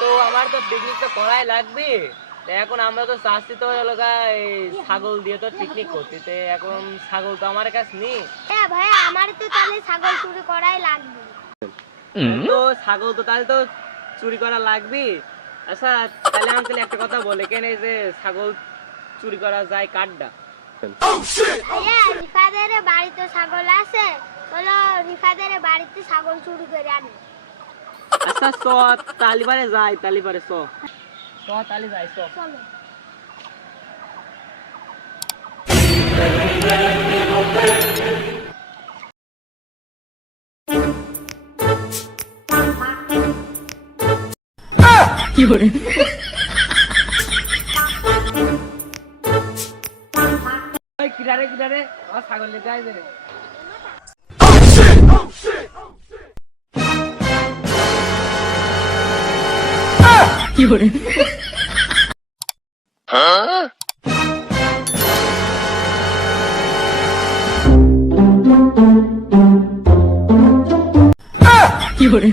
তো আমার তো পিকনিক তো করাই লাগবে। এখন আমরা তো চাচ্ছি তো ছাগল দিয়ে তো পিকনিক করতে, এখন ছাগল তো আমার কাছে নেই। হ্যাঁ ভাই, আমার তো তাহলে ছাগল চুরি করাই লাগবে। তো ছাগল তো তাহলে তো চুরি করা লাগবে। আচ্ছা তাহলে আঙ্কেল একটা কথা বলে, কেন এই যে ছাগল চুরি করা যায় কাঠটা? ভাইয়া, রিফাদের বাড়িতে ছাগল আছে, বলো রিফাদের বাড়িতে ছাগল চুরি করে আনে। আচ্ছা চ তালিবারে যাই, তালিবারে চ তালি যাই চ। চলো। কি করে কিরারে কিরারে আমার ছাগল নিতে আইবে রে। কি করে কি করে